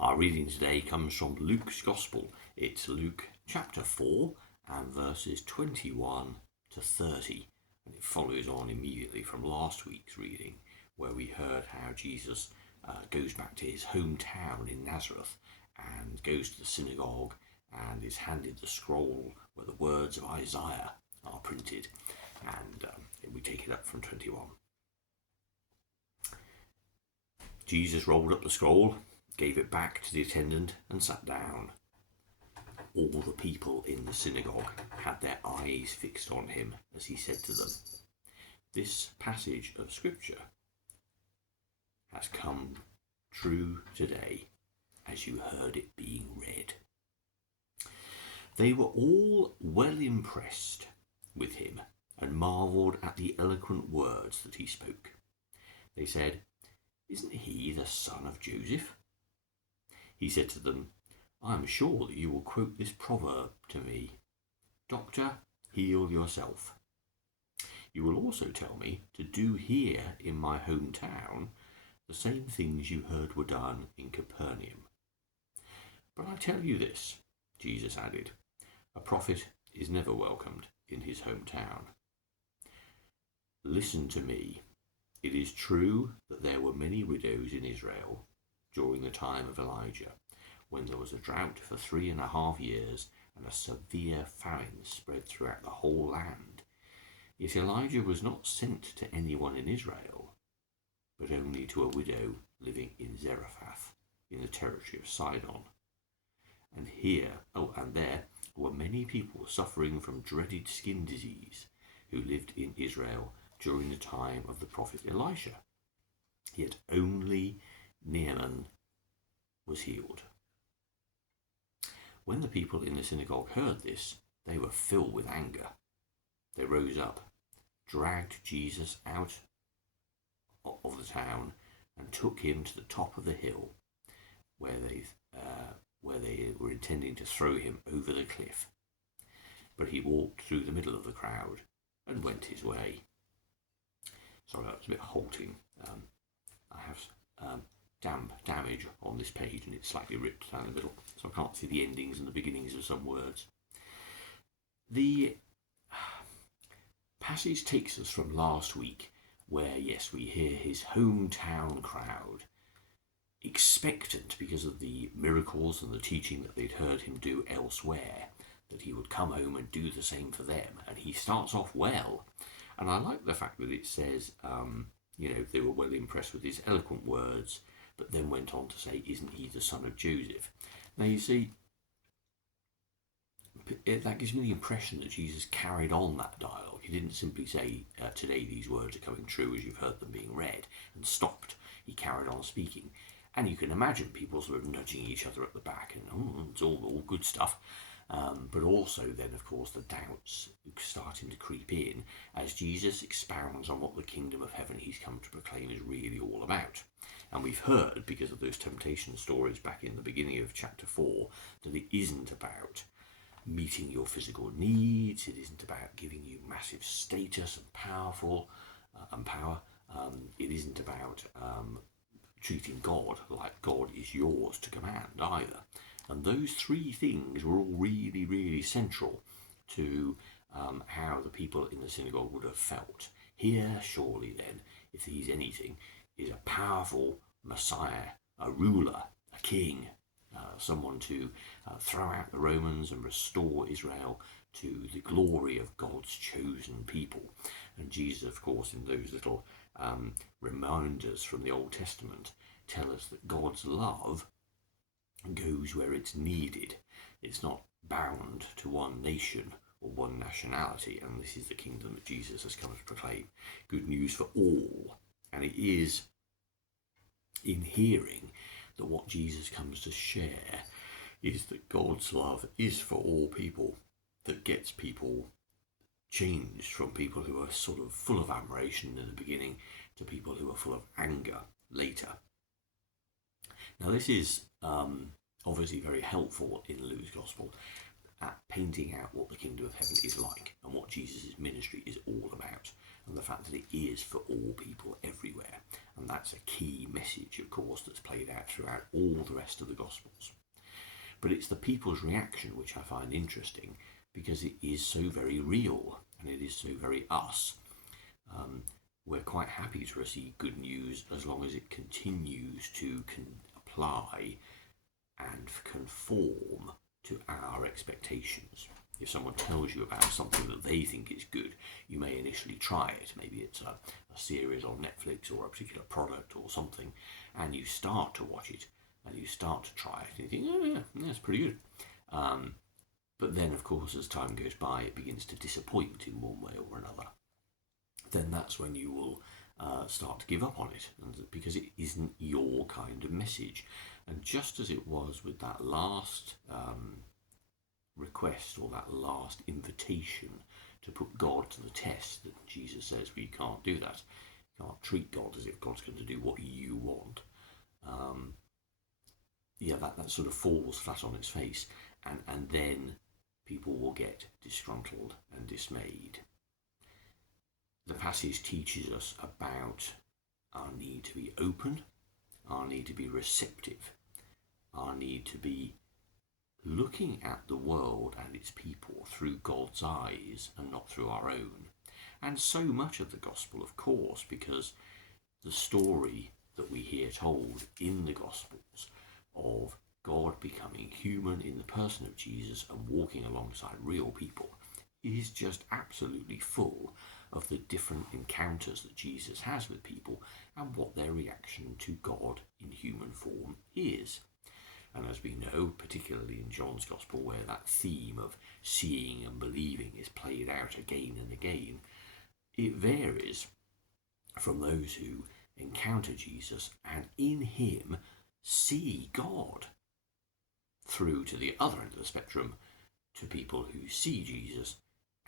Our reading today comes from Luke's Gospel. It's Luke chapter 4 and verses 21 to 30. And it follows on immediately from last week's reading, where we heard how Jesus goes back to his hometown in Nazareth and goes to the synagogue and is handed the scroll where the words of Isaiah are printed. And we take it up from 21. Jesus rolled up the scroll, gave it back to the attendant and sat down. All the people in the synagogue had their eyes fixed on him as he said to them, "This passage of Scripture has come true today as you heard it being read." They were all well impressed with him and marvelled at the eloquent words that he spoke. They said, "Isn't he the son of Joseph?" He said to them, "I am sure that you will quote this proverb to me, 'Doctor, heal yourself.' You will also tell me to do here in my hometown the same things you heard were done in Capernaum. But I tell you this," Jesus added, "a prophet is never welcomed in his hometown. Listen to me. It is true that there were many widows in Israel during the time of Elijah, when there was a drought for 3.5 years and a severe famine spread throughout the whole land. Yet Elijah was not sent to anyone in Israel, but only to a widow living in Zarephath, in the territory of Sidon. And there were many people suffering from dreaded skin disease who lived in Israel during the time of the prophet Elisha. Yet only Naaman was healed." When the people in the synagogue heard this, they were filled with anger. They rose up, dragged Jesus out of the town, and took him to the top of the hill, where they were intending to throw him over the cliff. But he walked through the middle of the crowd and went his way. Sorry, that was a bit halting. I have damage on this page and it's slightly ripped down the middle, so I can't see the endings and the beginnings of some words. The passage takes us from last week, where, yes, we hear his hometown crowd, expectant because of the miracles and the teaching that they'd heard him do elsewhere, that he would come home and do the same for them. And he starts off well. And I like the fact that it says, they were well impressed with his eloquent words, but then went on to say, "Isn't he the son of Joseph?" Now, you see, that gives me the impression that Jesus carried on that dialogue. He didn't simply say, "Today these words are coming true as you've heard them being read," and stopped. He carried on speaking. And you can imagine people sort of nudging each other at the back, and it's all good stuff. But also then, of course, the doubts starting to creep in as Jesus expounds on what the kingdom of heaven he's come to proclaim is really all about. And we've heard, because of those temptation stories back in the beginning of chapter 4, that it isn't about meeting your physical needs. It isn't about giving you massive status and power. It isn't about treating God like God is yours to command either. And those three things were all really, really central to how the people in the synagogue would have felt. Here, surely then, if he's anything, is a powerful Messiah, a ruler, a king, someone to throw out the Romans and restore Israel to the glory of God's chosen people. And Jesus, of course, in those little reminders from the Old Testament, tell us that God's love goes where it's needed. It's not bound to one nation or one nationality, and this is the kingdom that Jesus has come to proclaim. Good news for all. And it is in hearing that what Jesus comes to share is that God's love is for all people, that gets people changed from people who are sort of full of admiration in the beginning to people who are full of anger later. Now, this is obviously very helpful in Luke's Gospel. at painting out what the kingdom of heaven is like and what Jesus' ministry is all about, and the fact that it is for all people everywhere. And that's a key message, of course, that's played out throughout all the rest of the Gospels. But it's the people's reaction which I find interesting, because it is so very real and it is so very us. We're quite happy to receive good news as long as it continues to apply and conform to our expectations. If someone tells you about something that they think is good, you may initially try it. Maybe it's a series on Netflix or a particular product or something, and you start to watch it and you start to try it and you think, oh yeah, that's pretty good. But then, of course, as time goes by, it begins to disappoint in one way or another. Then that's when you will start to give up on it, because it isn't your kind of message. And just as it was with that last request, or that last invitation to put God to the test, that Jesus says, well, you can't do that. You can't treat God as if God's going to do what you want. That sort of falls flat on its face. And then people will get disgruntled and dismayed. The passage teaches us about our need to be open, our need to be receptive, our need to be looking at the world and its people through God's eyes and not through our own. And so much of the gospel, of course, because the story that we hear told in the Gospels of God becoming human in the person of Jesus and walking alongside real people is just absolutely full of the different encounters that Jesus has with people and what their reaction to God in human form is. And as we know, particularly in John's Gospel, where that theme of seeing and believing is played out again and again, it varies from those who encounter Jesus and in him see God, through to the other end of the spectrum, to people who see Jesus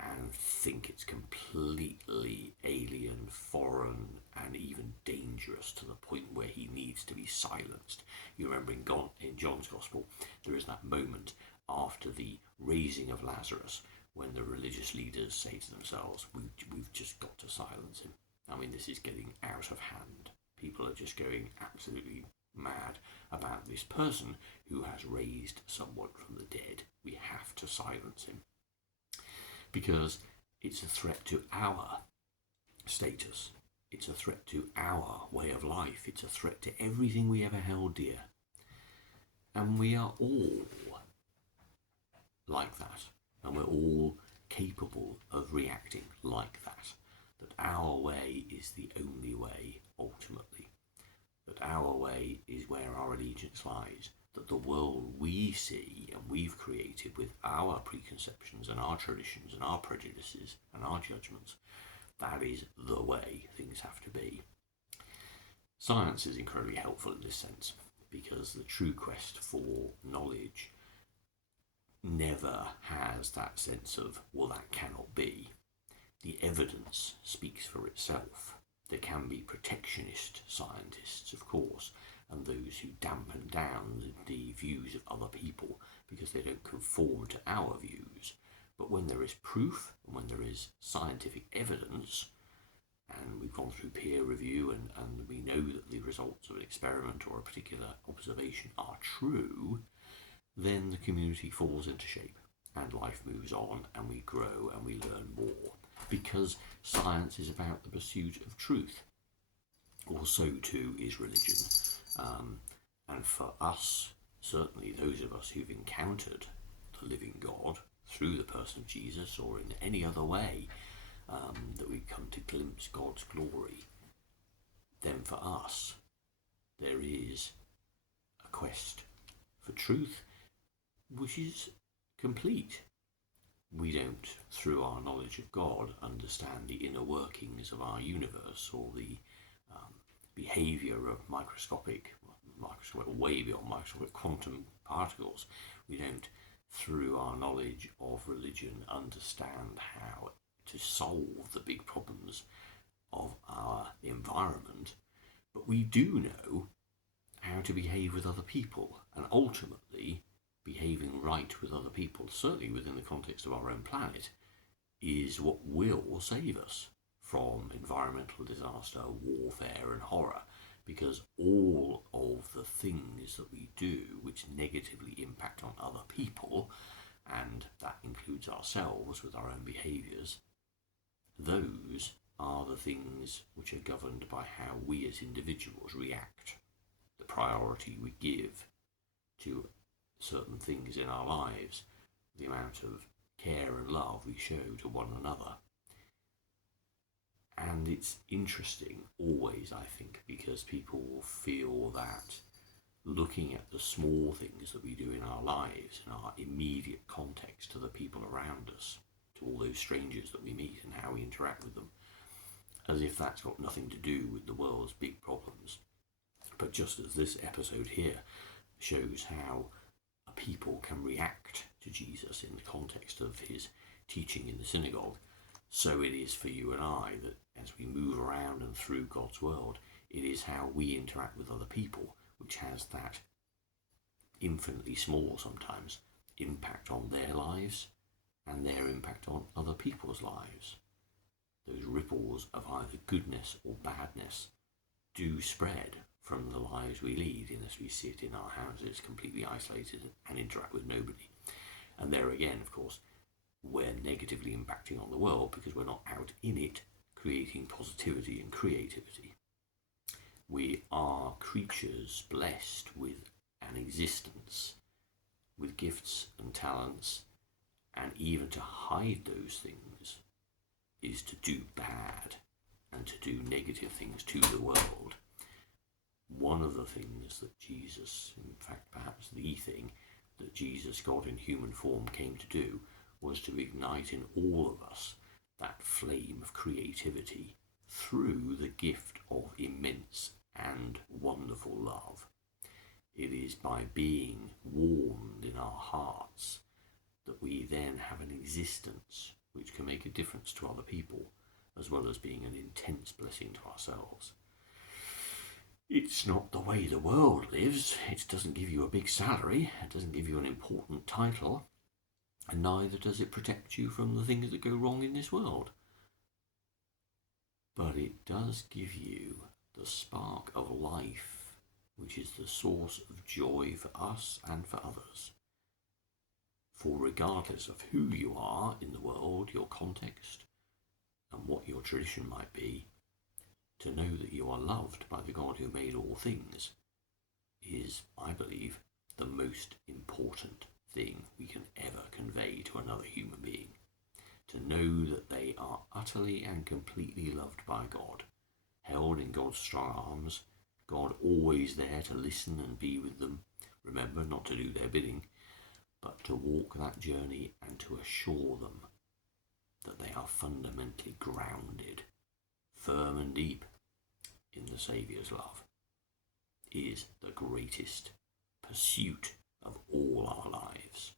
and think it's completely alien, foreign, and even dangerous, to the point where he needs to be silenced. You remember in John's Gospel, there is that moment after the raising of Lazarus when the religious leaders say to themselves, we've just got to silence him. I mean, this is getting out of hand. People are just going absolutely mad about this person who has raised someone from the dead. We have to silence him, because it's a threat to our status. It's a threat to our way of life. It's a threat to everything we ever held dear. And we are all like that. And we're all capable of reacting like that. That our way is the only way, ultimately. That our way is where our allegiance lies. That the world we see and we've created with our preconceptions and our traditions and our prejudices and our judgments, that is the way things have to be. Science is incredibly helpful in this sense, because the true quest for knowledge never has that sense of, well, that cannot be. The evidence speaks for itself. There can be protectionist scientists, of course, and those who dampen down the views of other people because they don't conform to our views. But when there is proof, and when there is scientific evidence, and we've gone through peer review and we know that the results of an experiment or a particular observation are true, then the community falls into shape and life moves on and we grow and we learn more, because science is about the pursuit of truth. Or so too is religion. And for us, certainly those of us who've encountered the living God through the person of Jesus, or in any other way that we come to glimpse God's glory, then for us there is a quest for truth which is complete. We don't, through our knowledge of God, understand the inner workings of our universe, or the behaviour of microscopic, way beyond microscopic quantum particles. We don't, through our knowledge of religion, understand how to solve the big problems of our environment, but we do know how to behave with other people, and ultimately behaving right with other people, certainly within the context of our own planet, is what will save us from environmental disaster, warfare, and horror. Because all of the things that we do which negatively impact on other people, and that includes ourselves with our own behaviours, those are the things which are governed by how we as individuals react, the priority we give to certain things in our lives, the amount of care and love we show to one another. And it's interesting always, I think, because people will feel that looking at the small things that we do in our lives, in our immediate context to the people around us, to all those strangers that we meet and how we interact with them, as if that's got nothing to do with the world's big problems. But just as this episode here shows how a people can react to Jesus in the context of his teaching in the synagogue, so it is for you and I that as we move around and through God's world, it is how we interact with other people which has that infinitely small sometimes impact on their lives and their impact on other people's lives. Those ripples of either goodness or badness do spread from the lives we lead in as we sit in our houses completely isolated and interact with nobody. And there again, of course, we're negatively impacting on the world because we're not out in it creating positivity and creativity. We are creatures blessed with an existence, with gifts and talents, and even to hide those things is to do bad and to do negative things to the world. One of the things that Jesus, in fact perhaps the thing that Jesus, God in human form, came to do was to ignite in all of us that flame of creativity through the gift of immense and wonderful love. It is by being warmed in our hearts that we then have an existence which can make a difference to other people, as well as being an intense blessing to ourselves. It's not the way the world lives. It doesn't give you a big salary, it doesn't give you an important title, and neither does it protect you from the things that go wrong in this world. But it does give you the spark of life, which is the source of joy for us and for others. For regardless of who you are in the world, your context, and what your tradition might be, to know that you are loved by the God who made all things is, I believe, the most important thing we can ever convey to another human being. To know that they are utterly and completely loved by God, held in God's strong arms, God always there to listen and be with them, remember not to do their bidding, but to walk that journey and to assure them that they are fundamentally grounded, firm and deep in the Saviour's love, is the greatest pursuit of all our lives.